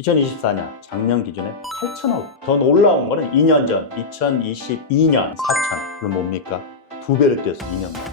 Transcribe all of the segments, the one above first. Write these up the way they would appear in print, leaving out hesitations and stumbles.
2024년 작년 기준에 8천억. 더 놀라운 거는 2년 전 2022년 4천. 그럼 뭡니까? 두 배를 뛰었어 2년 만에.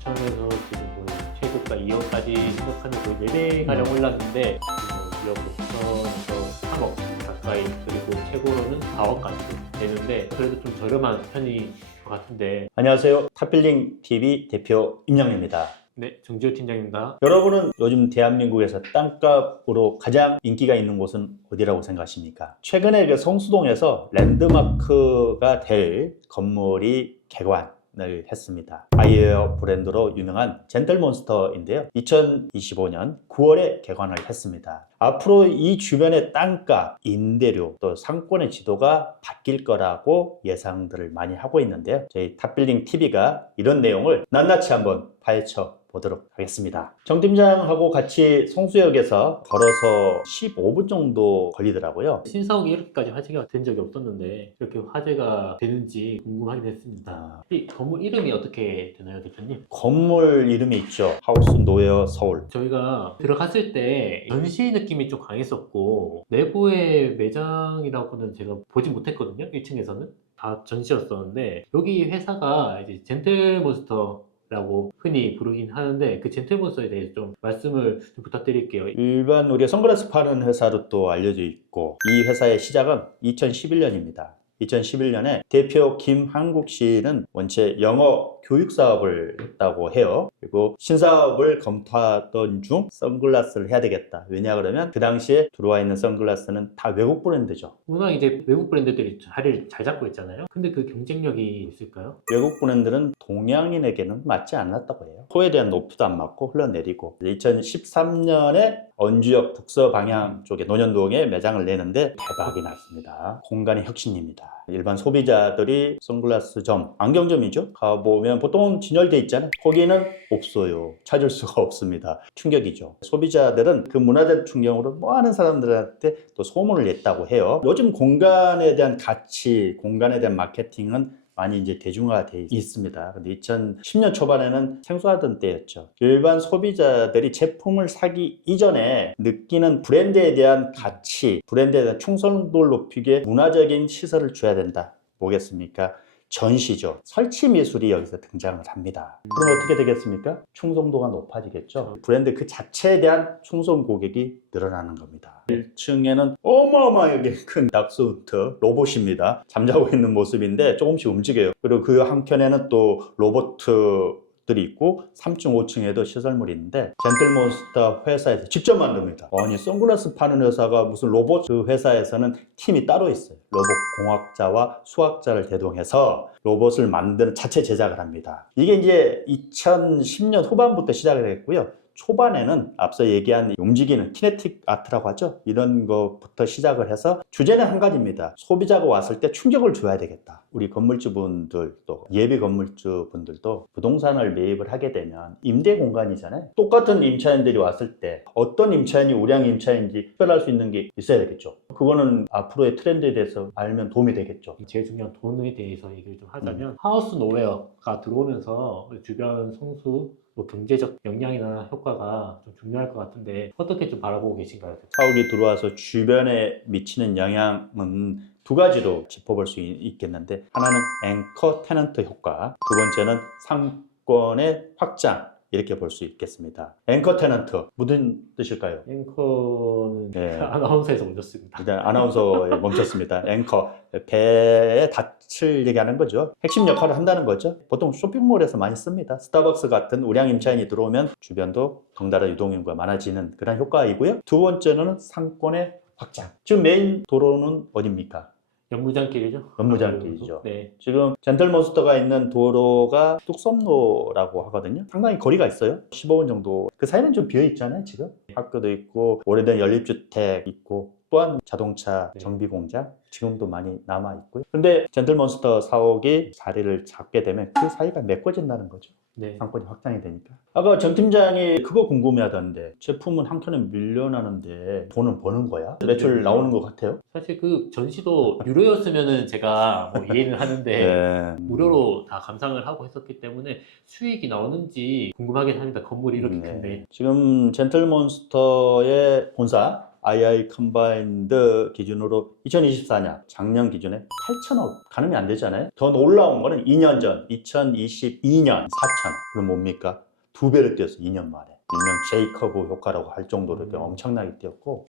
5천에서 지금 거의 최고가 2억까지 생각하면 거의 4배가량 올랐는데 2억 5천에서 3억 가까이, 그리고 최고로는 4억까지 되는데 그래도 좀 저렴한 편인 것 같은데. 안녕하세요. 탑빌딩 TV 대표 임영래입니다. 네, 정지호 팀장입니다. 여러분은 요즘 대한민국에서 땅값으로 가장 인기가 있는 곳은 어디라고 생각하십니까? 최근에 그 성수동에서 랜드마크가 될 건물이 개관을 했습니다. 아이웨어 브랜드로 유명한 젠틀몬스터인데요. 2025년 9월에 개관을 했습니다. 앞으로 이 주변의 땅값, 임대료, 또 상권의 지도가 바뀔 거라고 예상들을 많이 하고 있는데요. 저희 탑빌딩 TV가 이런 내용을 낱낱이 한번 파헤쳐 보도록 하겠습니다. 정 팀장하고 같이 성수역에서 걸어서 15분 정도 걸리더라고요. 신사옥이 이렇게까지 화제가 된 적이 없었는데 이렇게 화제가 되는지 궁금하긴 했습니다. 이 건물 이름이 어떻게 되나요, 대표님? 건물 이름이 있죠. 하우스 노웨어 서울. 저희가 들어갔을 때 전시 느낌이 좀 강했었고 내부의 매장이라고는 제가 보지 못했거든요. 1층에서는 다 전시였었는데 여기 회사가 이제 젠틀몬스터라고 흔히 부르긴 하는데 그 젠틀몬스터에 대해서 좀 말씀을 좀 부탁드릴게요. 일반 우리가 선글라스 파는 회사로 또 알려져 있고, 이 회사의 시작은 2011년입니다. 2011년에 대표 김한국 씨는 원체 영어 교육 사업을 했다고 해요. 그리고 신사업을 검토하던 중 선글라스를 해야 되겠다. 왜냐 그러면 그 당시에 들어와 있는 선글라스는 다 외국 브랜드죠. 워낙 이제 외국 브랜드들이 자리를 잘 잡고 있잖아요. 근데 그 경쟁력이 있을까요? 외국 브랜드는 동양인에게는 맞지 않았다고 해요. 코에 대한 높이도 안 맞고 흘러내리고, 2013년에 언주역 북서방향 쪽에 논현동에 매장을 내는데 대박이 났습니다. 공간의 혁신입니다. 일반 소비자들이 선글라스점, 안경점이죠. 가보면 보통 진열돼 있잖아요. 거기는 없어요. 찾을 수가 없습니다. 충격이죠. 소비자들은 그 문화적 충격으로 많은 사람들한테 또 소문을 냈다고 해요. 요즘 공간에 대한 가치, 공간에 대한 마케팅은 많이 이제 대중화되어 있습니다. 근데 2010년 초반에는 생소하던 때였죠. 일반 소비자들이 제품을 사기 이전에 느끼는 브랜드에 대한 가치, 브랜드에 대한 충성도를 높이기에 문화적인 시설을 줘야 된다. 뭐겠습니까? 전시죠. 설치 미술이 여기서 등장을 합니다. 그럼 어떻게 되겠습니까? 충성도가 높아지겠죠. 브랜드 그 자체에 대한 충성 고객이 늘어나는 겁니다. 1층에는 어마어마하게 큰 닥스훈트 로봇입니다. 잠자고 있는 모습인데 조금씩 움직여요. 그리고 그 한켠에는 또 로봇들이 있고 3층, 5층에도 시설물이 있는데 젠틀몬스터 회사에서 직접 만듭니다. 아니 선글라스 파는 회사가 무슨 로봇? 그 회사에서는 팀이 따로 있어요. 로봇 공학자와 수학자를 대동해서 로봇을 만드는 자체 제작을 합니다. 이게 이제 2010년 후반부터 시작을 했고요. 초반에는 앞서 얘기한 움직이는 키네틱 아트라고 하죠. 이런 것부터 시작을 해서 주제는 한 가지입니다. 소비자가 왔을 때 충격을 줘야 되겠다. 우리 건물주분들도 예비 건물주분들도 부동산을 매입을 하게 되면 임대 공간이잖아요. 똑같은 임차인들이 왔을 때 어떤 임차인이 우량 임차인인지 특별할 수 있는 게 있어야 되겠죠. 그거는 앞으로의 트렌드에 대해서 알면 도움이 되겠죠. 제일 중요한 돈에 대해서 얘기를 좀 하자면 하우스 노웨어가 들어오면서 주변 성수 뭐 경제적 역량이나 효과가 좀 중요할 것 같은데 어떻게 좀 바라보고 계신가요? 사옥이 들어와서 주변에 미치는 영향은 두 가지로 짚어볼 수 있겠는데, 하나는 앵커 테넌트 효과, 두 번째는 상권의 확장, 이렇게 볼 수 있겠습니다. 앵커 테넌트 무슨 뜻일까요? 앵커는 네. 아나운서에서 오셨습니다. 일단 아나운서에 멈췄습니다. 앵커, 배에 닻을 얘기하는 거죠. 핵심 역할을 한다는 거죠. 보통 쇼핑몰에서 많이 씁니다. 스타벅스 같은 우량 임차인이 들어오면 주변도 덩달아 유동인구가 많아지는 그런 효과이고요. 두 번째는 상권의 확장. 지금 메인 도로는 어디입니까? 연무장길이죠? 연무장길이죠. 네. 지금 젠틀몬스터가 있는 도로가 뚝섬로라고 하거든요. 상당히 거리가 있어요. 15분 정도. 그 사이는 좀 비어 있잖아요, 지금. 학교도 있고 오래된 연립주택 있고 또한 자동차 정비 공장 지금도 많이 남아 있고요. 근데 젠틀몬스터 사옥이 자리를 잡게 되면 그 사이가 메꿔진다는 거죠. 네. 상권이 확장이 되니까. 아까 정 팀장이 그거 궁금해하던데, 제품은 한 켠에 밀려나는데 돈은 버는 거야? 매출 나오는 것 같아요? 사실 그 전시도 유료였으면은 제가 뭐 이해는 하는데 네. 무료로 다 감상을 하고 했었기 때문에 수익이 나오는지 궁금하긴 합니다. 건물이 이렇게 큰데. 지금 젠틀몬스터의 본사 II 컴바인드 기준으로 2024년 작년 기준에 8천억 가늠이 안 되잖아요. 더 올라온 거는 2년 전 2022년 4천억. 그럼 뭡니까? 2배를 뛰었어 2년 만에. 일명 제이커브 효과라고 할 정도로 엄청나게 뛰었고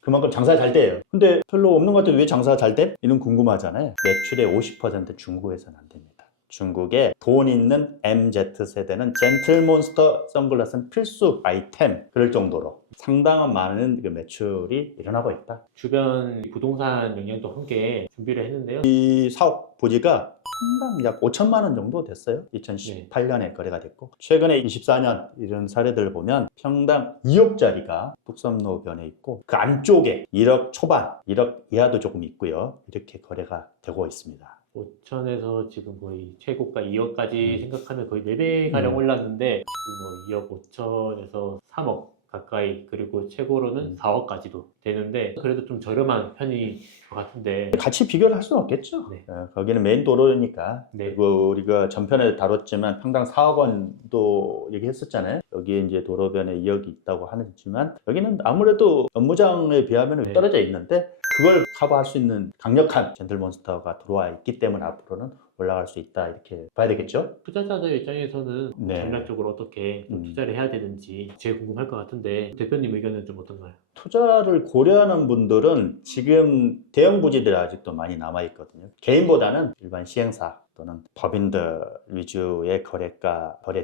그만큼 장사가 잘 돼요. 근데 별로 없는 것 같아요. 왜 장사가 잘 돼? 이는 궁금하잖아요. 매출의 50% 중국에서는 안 됩니다. 중국에 돈 있는 MZ세대는 젠틀몬스터 선글라스는 필수 아이템 그럴 정도로 상당한 많은 그 매출이 일어나고 있다. 주변 부동산 영향도 함께 준비를 했는데요. 이 사업 부지가 평당 약 5천만 원 정도 됐어요. 2018년에 거래가 됐고 최근에 24년 이런 사례들을 보면 평당 2억짜리가 뚝섬로변에 있고 그 안쪽에 1억 초반, 1억 이하도 조금 있고요. 이렇게 거래가 되고 있습니다. 5천에서 지금 거의 최고가 2억까지 생각하면 거의 4배 가량 올랐는데 지금 뭐 2억 5천에서 3억 가까이 그리고 최고로는 4억까지도 되는데 그래도 좀 저렴한 편인 것 같은데 같이 비교를 할 수는 없겠죠. 네. 거기는 메인 도로니까. 네. 그리고 우리가 전편에 다뤘지만 평당 4억 원도 얘기했었잖아요. 여기에 이제 도로변에 2억이 있다고 하지만 여기는 아무래도 업무장에 비하면 네. 떨어져 있는데 그걸 커버할 수 있는 강력한 젠틀몬스터가 들어와 있기 때문에 앞으로는 올라갈 수 있다 이렇게 봐야 되겠죠. 투자자들 입장에서는 네. 전략적으로 어떻게 좀 투자를 해야 되는지 제일 궁금할 것 같은데 대표님 의견은 좀 어떤가요? 투자를 고려하는 분들은 지금 대형 부지들이 아직도 많이 남아 있거든요. 개인보다는 일반 시행사 또는 법인들 위주의 거래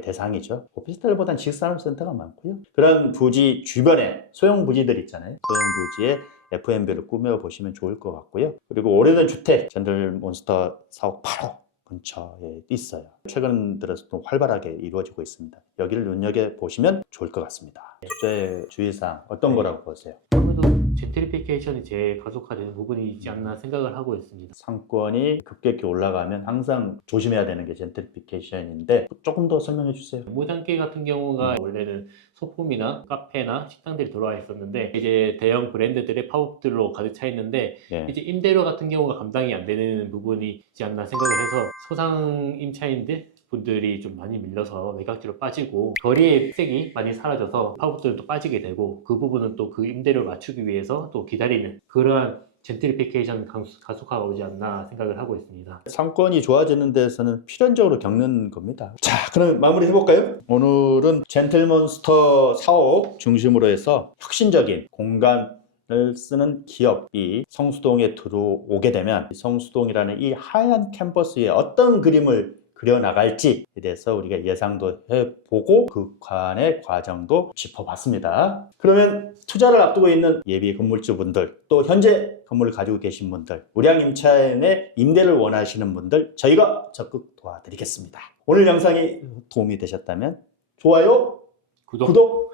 대상이죠. 오피스텔보다는 지식산업센터가 많고요. 그런 부지 주변에 소형 부지들 있잖아요. 소형 부지에 F&B를 꾸며보시면 좋을 것 같고요. 그리고 오래된 주택, 젠틀몬스터 사옥 8호 근처에 있어요. 최근 들어서 또 활발하게 이루어지고 있습니다. 여기를 눈여겨보시면 좋을 것 같습니다. 투자의 주의사항 어떤 거라고 보세요? 아무래도 젠트리피케이션이 제일 가속화되는 부분이지 않나 생각을 하고 있습니다. 상권이 급격히 올라가면 항상 조심해야 되는 게 젠트리피케이션인데 조금 더 설명해 주세요. 모장계 같은 경우가 원래는 소품이나 카페나 식당들이 들어와 있었는데 이제 대형 브랜드들의 팝업들로 가득 차 있는데 예. 이제 임대료 같은 경우가 감당이 안 되는 부분이 있지 않나 생각을 해서 소상 임차인들 분들이 좀 많이 밀려서 외곽지로 빠지고 거리의 색이 많이 사라져서 팝업들도 빠지게 되고 그 부분은 또 그 임대료를 맞추기 위해서 또 기다리는 그러한 젠트리피케이션 가속화가 오지 않나 생각을 하고 있습니다. 상권이 좋아지는 데서는 필연적으로 겪는 겁니다. 자, 그럼 마무리 해볼까요? 오늘은 젠틀몬스터 사업 중심으로 해서 혁신적인 공간을 쓰는 기업이 성수동에 들어오게 되면 성수동이라는 이 하얀 캔버스에 어떤 그림을 그려나갈지에 대해서 우리가 예상도 해보고 그 관의 과정도 짚어봤습니다. 그러면 투자를 앞두고 있는 예비 건물주분들 또 현재 건물을 가지고 계신 분들 우량임차인의 임대를 원하시는 분들 저희가 적극 도와드리겠습니다. 오늘 영상이 도움이 되셨다면 좋아요, 구독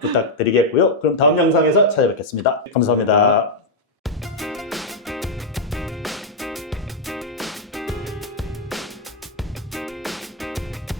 부탁드리겠고요. 그럼 다음 영상에서 찾아뵙겠습니다. 감사합니다.